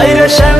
হাইরে শ্যামলা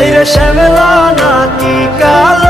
হাইরে শ্যামলা নাকি কালো?